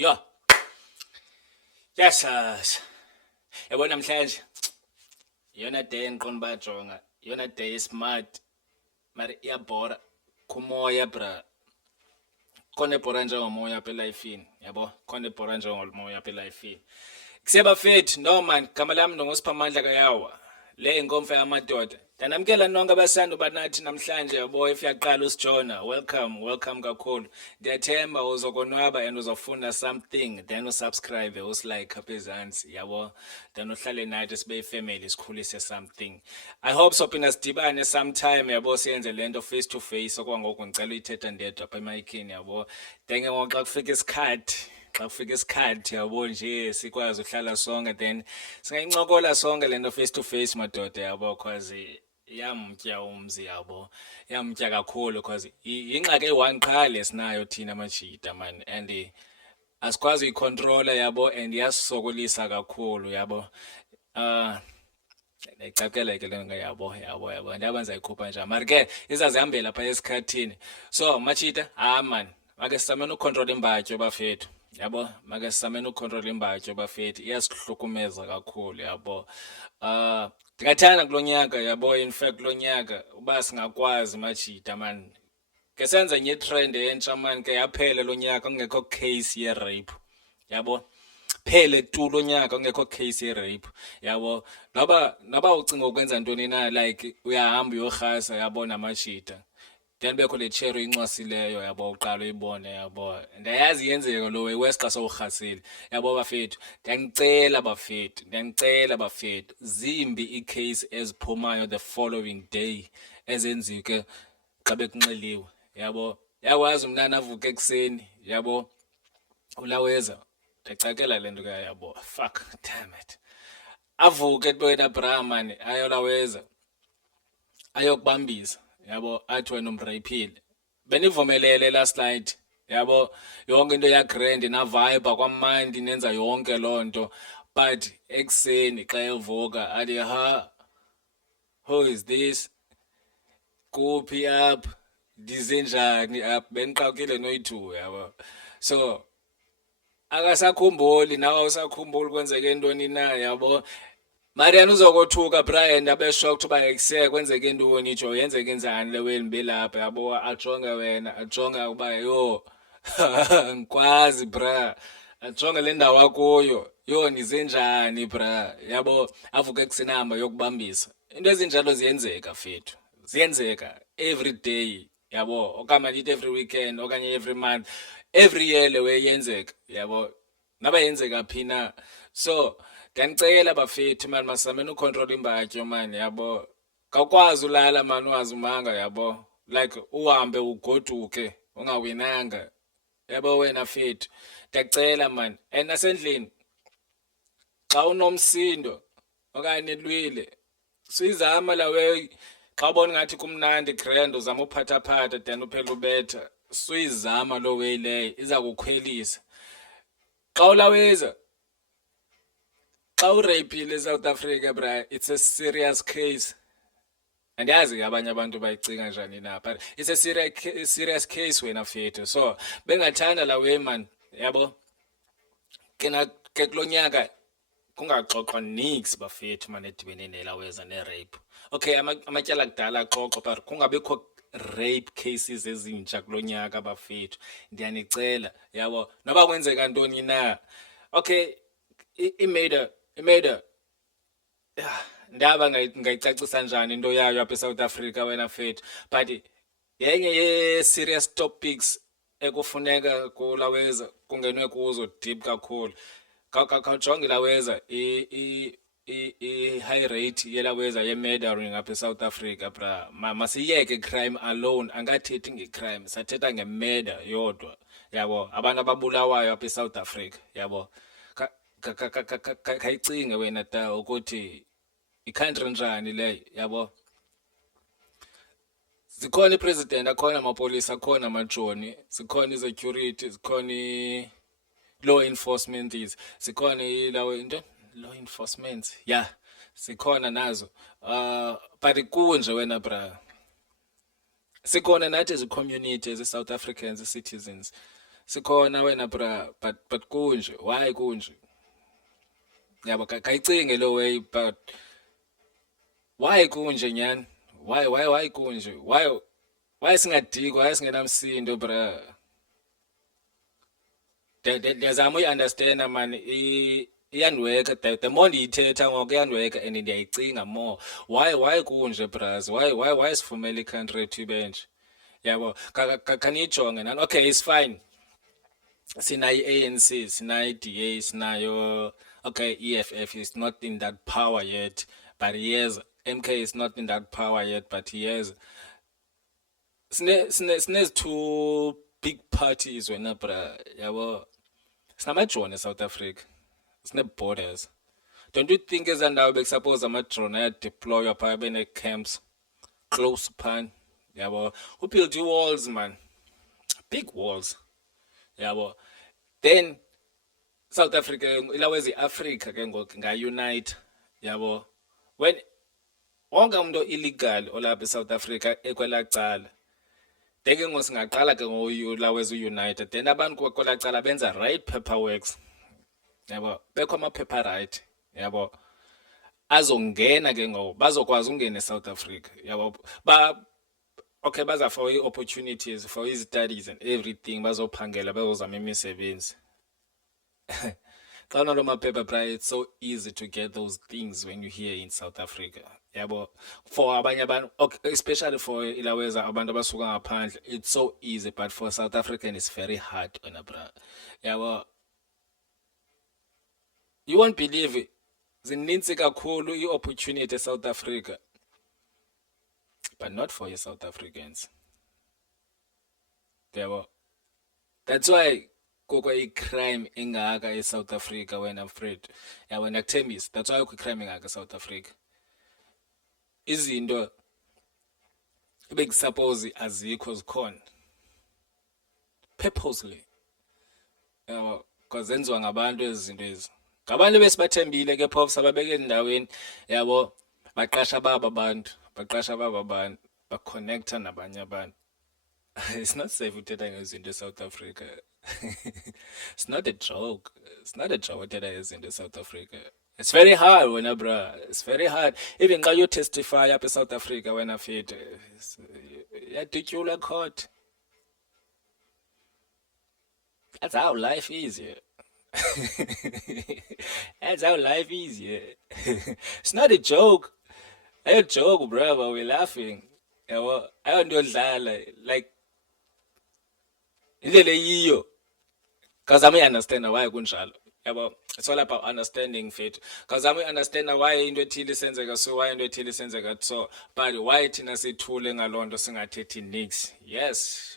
Yo, yes, yabo namhlanje iyona day engiqonda bajonga, iyona day smart, mari iyabhora kumoya bra. Khona ebhora njengomoya apha elifini, yabo? Khona ebhora njengomoya apha elifini. Kusebafethu, no man, gama lami ndingusiphamandla kayawa. Le inkomfa yamadoda. Ndanamkela nonke abasanda uba nathi namhlanje yabo, if uyaqala usijona, welcome kakhulu. Ndiyathemba uzokonwaba and uzofunda something, then usubscribe, usilike apha ezantsi, yabo. Then uhlale nathi sibe ifamily sikhulise something. I hope sophinda sidibane sometime yabo, siyenze lento face to face okwangoku ngicela uyithetha ndedwa apha emayikhini yabo. Then ke ngoku xa kufika isikhathi yabo nje sikwazi uhlala sonke, then singayincokola sonke lento face to face madoda yabo, cause yamtya umzi yabo, yamtya kakhulu cause ingxaki eyi-one qha lesinayo thina majida man, and asikwazi uyicontrola yabo, and yasisokolisa kakhulu yabo. Ndayicapukela ke le nto yabo ndiyaba ndizayikhupha njani, mari ke izazihambela phaa esikhathini. So machita, man, make sizameni ukontrola imbatyo bafethu, yabo, make sizameni ukontrola imbatyo bafethu, iyasihlukumeza kakhulu yabo. Ndingathanda kulo nyaka yabo, in fact kulo nyaka uba singakwazi machita man, ke senze enye itrend entsha man, ke yaphela lo nyaka kungekho case ye-rape, yabo. Phele tu lo nyaka kungekho case ye-rape, yabo. Noba ucinga ukwenza ntoni na, like uyahamba uyorhasa yabo namashita, then bekho le cherry incwasileyo yabo, uqala uyibone yabo. Ndayazi iyenzeka lo way west xa sowurhasile yabo bafethu. Ndiyanicela bafethu, zimbi ii-case eziphumayo the following day ezenzike xa bekunxiliwe, yabo. Yakwazi umntana avuke ekuseni yabo, ulaweza, ndiyacakela le nto kaya yabo, fuck, damn it. Avuke wena bra man, ayolaweza, ayokubambisa yabo, athi wena umrayphile. Benivumelele last night yabo, yonke into yagrand, navibe kwamandi, nenza yonke loo nto, but ekuseni xa evuka athi who is this, kuphi apha, ndize njani apha, beniqakile noyi-2 yabo. So akasakhumbuli, nawe awusakhumbuli kwenzeke ntoni na yabo. Marian uzokothuka Brian abe shocked uba ekuse kwenzeke ntoni, itsho yenzeke njani le weli belapha yabo, ajonge wena, ajonge uba yo ngikwazi bra, ajonge le ndawo akuyo, yo ndize njani bra yabo. Avuke ekuseni ahamba yokubambisa. Into ezinjalo ziyenzeka fethu, ziyenzeka every day yabo, okanye mandithi every weekend okanye every month, every year le way yenzeka yabo, naba yenzeka phi na. So ndiyanicela bafethu mani, masizameni ukontrola imbatyo mani yabo. Kawukwazi ulala mani uwazi umanga yabo, like uhambe ugoduke ungawinanga yabo wena fethu. Ndiyakucela mani, and nasendlini xa unomsindo okanye nilwile, suyizama la way. Xa ubona ngathi kumnandi grand, uzama uphathaphatha then uphela ubetha, suyizama lo way leyo, iza kukhwelisa. Xa ulaweza, xa ureyphile eSouth Africa bra, it's a serious case. Andiyazi abanye abantu bayicinga njani na, but it's a serious case wena fethu. So bengathanda la way man yabo, ke kulo nyaka kungaxoxwa nix bafethu man edibene nelaweza ne-rape. Okay, amatyala kudala axoxwa, but kungabikho rape cases ezintsha kulo nyaka bafethu. Ndiyanicela yabo, noba kwenzeka ntoni na. Okay, imeda ndaba ngayicacisa njani into yayo apha eSouth Africa wena fethu, but yenye ye-serious topics ekufuneka kulaweza kungenwe kuzo deep kakhulu. Khawujonge ilaweza i-high rate yelaweza ye-murdering apha eSouth Africa bra. Masiyeke crime alone, angathethi ngecrime, sathetha ngemurder yodwa yabo, abantu ababulawayo apha eSouth Africa yabo. Khayicinge wena ta ukuthi i-country njani leyo yabo. Zikhona i-president, akhona amapolisa, akhona amajoni, zikhona i-security, zikhona i-law enforcement, zikhona law enforcement, yeah, zikhona nazo. But kunje wena bra, sikhona nathi ezi community ezi South Africans citizens, sikhona wena bra, but kunje, why kunje? Yabo kayicinge lo way, but why kunje nyani? Why kunje? Why singadikwa, why singenamsindo bra? Ndiyazama uyi-understanda man, iyandiweka, the more ndiyithetha ngoku iyandiweka and ndiyayicinga more. Why kunje bras? Why sivumela i-country ethu ibe nje? Yabo, khaniyijonge nani. Okay, it's fine. Sinayo i-ANC, sinayo i-DA, sinayo, okay, EFF is not in that power yet, but he has. MK is not in that power yet, but he has. Sine two big parties wena bra, yabo. Sinamajoni eSouth Africa. Sine-borders. Don't you think ezandawo bekusuppose ama-drone ayadeploywa phaya bene-camps close phan, yabo? Who built walls man? Big walls. Yabo. Then South Africa ilawezi Africa ke ngoku nga-unite, yabo. When wonke umuntu illegal olapha eSouth Africa ekwelacala, then ke ngoku singaqala ke ngolawezi u-united, then abantu kwelacala benza right paperworks, yabo, bekho amaphepha right, yabo, azongena ke ngoku bazokwazi ungena eSouth Africa, yabo. Okay, baza for opportunities, for his studies and everything, bazophangela, bazozama imisebenzi. Xa unalo maphepha bra, it's so easy to get those things when you're here in South Africa, yabo. For abanye abantu, okay, especially for ilaweza abantu abasuka ngaphandle, it's so easy, but for South African it's very hard wena bra, yabo. You won't believe it, zininzi kakhulu i-opportunity eSouth Africa, but not for South Africans, yabo. That's why kukho i-crime engaka eSouth Africa wena Fred, yabo. Ndiyakuthembisa, that's why kukho i-crime engaka eSouth Africa. Izinto ebekusuppose azikho zikhona purposely, yabo, because zenziwa ngabantu ezi zinto ezi. Ngabantu besibathembile ke phofu, sababeke endaweni, yabo, baqasha baba abantu, baconnecta nabanye abantu. It's not safe uthetha ngezinto eSouth Africa. It's not a joke. It's not a joke uthetha ngezinto eSouth Africa. It's very hard wena bra. It's very hard. Even xa uyotestify apha eSouth Africa wena fit, yadutyulwa court. That's how life is here. That's how life is here. It's not a joke. A joke, bro, but we're laughing. Yabo, ayonto yodlala, like indlela yiyo. Because I may understand why kunjalo. Yabo, it's all about understanding fit. Because I may understand why into ethile isenzeka so, why into ethile isenzeka so, but why thina sithule ngaloo nto singathethi nix. Yes.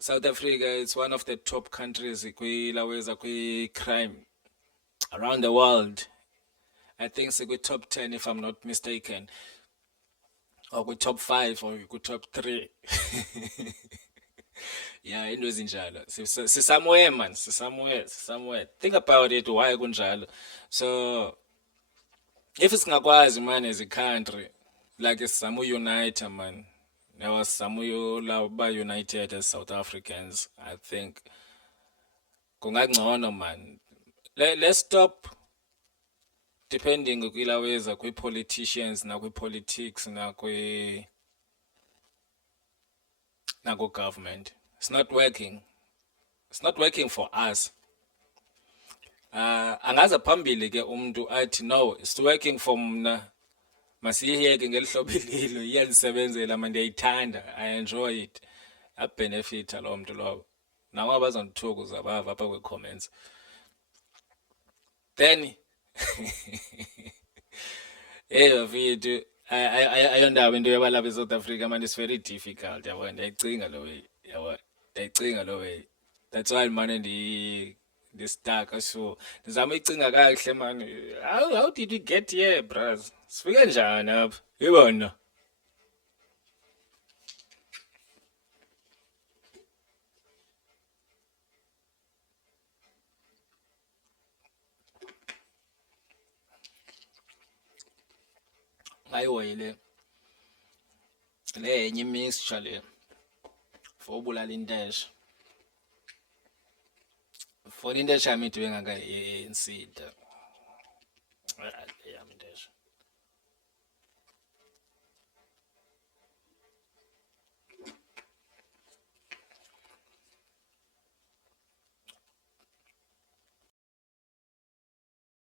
South Africa is one of the top countries kwi-crime around the world. I think it's top 10 if I'm not mistaken, or top 5 or top 3. Yeah, into ezinjalo. Somewhere man, somewhere. Think about it, why kunjalo. So if singakwazi man as a country, like some unite man, there was some united as South Africans, I think kungangcono man. Let's stop depending kwilaweza kwi-politicians nakwi-politics nako-government. It's not working. It's not working for us. Angaza phambili ke umuntu athi no, it's working for mna, masiyiyeke ngeli hlobo ililo, iyandisebenzela mna, ndiyayithanda, I enjoy it, abenefitha loo mntu lowo. Nawa bazondithukuza bava apha kwi-comments. Then hey bafethu, ayondaba into yabalapha eSouth Africa man, it's very difficult, yabo. Ndiyayicinga lo way, yabo, ndiyayicinga lo way. That's why man ndi-stuck, so ndizama uyicinga kakuhle man. How did we get here bras? Sifike njani apha, yibona. Ayihoyile le enye imixture le for ubulala inteshe. fona into eshaya imidwe engaka yensida.